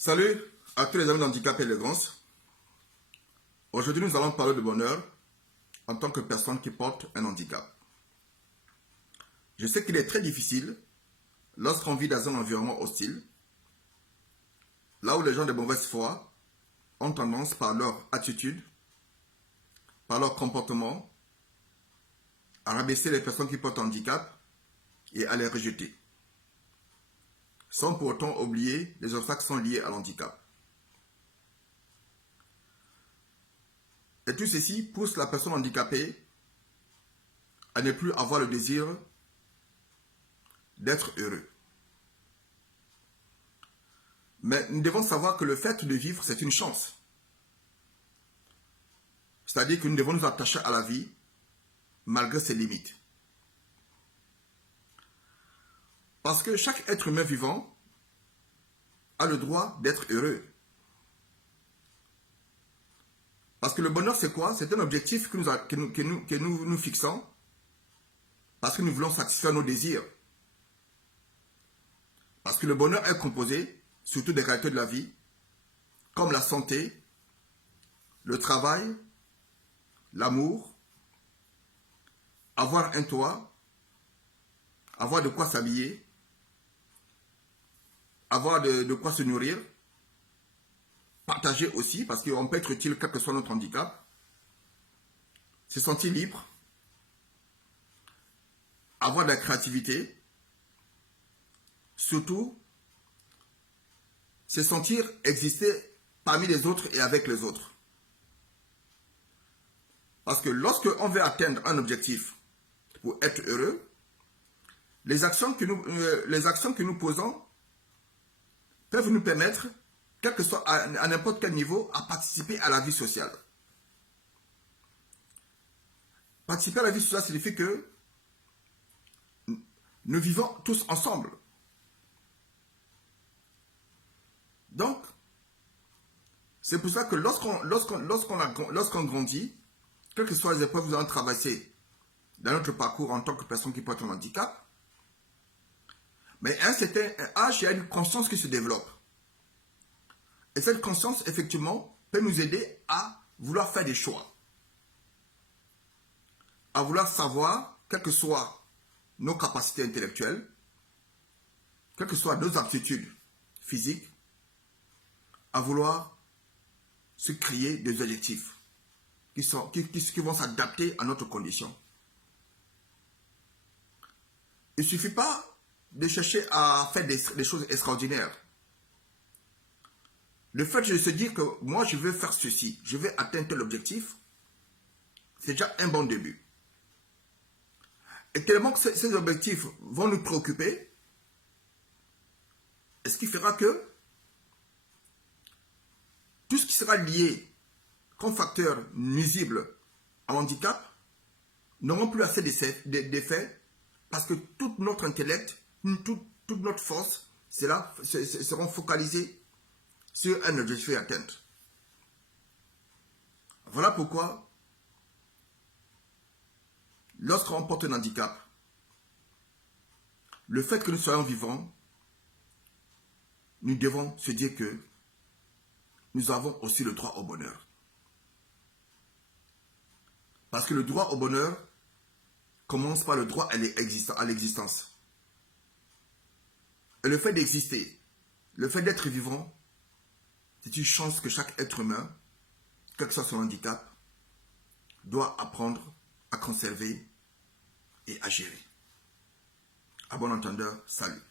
Salut à tous les amis d'Handicap et Élégance. Aujourd'hui, nous allons parler de bonheur en tant que personne qui porte un handicap. Je sais qu'il est très difficile lorsqu'on vit dans un environnement hostile, là où les gens de mauvaise foi ont tendance par leur attitude, par leur comportement, à rabaisser les personnes qui portent un handicap et à les rejeter, sans pour autant oublier les obstacles qui sont liés à l'handicap. Et tout ceci pousse la personne handicapée à ne plus avoir le désir d'être heureux. Mais nous devons savoir que le fait de vivre, c'est une chance. C'est-à-dire que nous devons nous attacher à la vie malgré ses limites. Parce que chaque être humain vivant a le droit d'être heureux. Parce que le bonheur, c'est quoi? C'est un objectif que nous fixons parce que nous voulons satisfaire nos désirs. Parce que le bonheur est composé surtout des qualités de la vie, comme la santé, le travail, l'amour, avoir un toit, avoir de quoi s'habiller, avoir de quoi se nourrir, partager aussi, parce qu'on peut être utile quel que soit notre handicap, se sentir libre, avoir de la créativité, surtout se sentir exister parmi les autres et avec les autres. Parce que lorsqu'on veut atteindre un objectif pour être heureux, les actions que nous posons peuvent nous permettre, quel que soit à n'importe quel niveau, à participer à la vie sociale. Participer à la vie sociale signifie que nous vivons tous ensemble. Donc, c'est pour ça que lorsqu'on grandit, quelles que soient les épreuves que nous allons traverser dans notre parcours en tant que personne qui porte un handicap, mais à un certain âge, il y a une conscience qui se développe. Et cette conscience, effectivement, peut nous aider à vouloir faire des choix. À vouloir savoir, quelles que soient nos capacités intellectuelles, quelles que soient nos aptitudes physiques, à vouloir se créer des objectifs qui vont s'adapter à notre condition. Il ne suffit pas de chercher à faire des choses extraordinaires. Le fait de se dire que moi je veux faire ceci, je veux atteindre tel objectif, c'est déjà un bon début. Et tellement que ces objectifs vont nous préoccuper, ce qui fera que tout ce qui sera lié comme facteur nuisible à handicap n'auront plus assez d'effet parce que tout notre intellect, toute notre force seront focalisés sur un objectif à atteindre. Voilà pourquoi, lorsqu'on porte un handicap, le fait que nous soyons vivants, nous devons se dire que nous avons aussi le droit au bonheur. Parce que le droit au bonheur commence par le droit à l'existence. Et le fait d'exister, le fait d'être vivant, c'est une chance que chaque être humain, quel que soit son handicap, doit apprendre à conserver et à gérer. À bon entendeur, salut.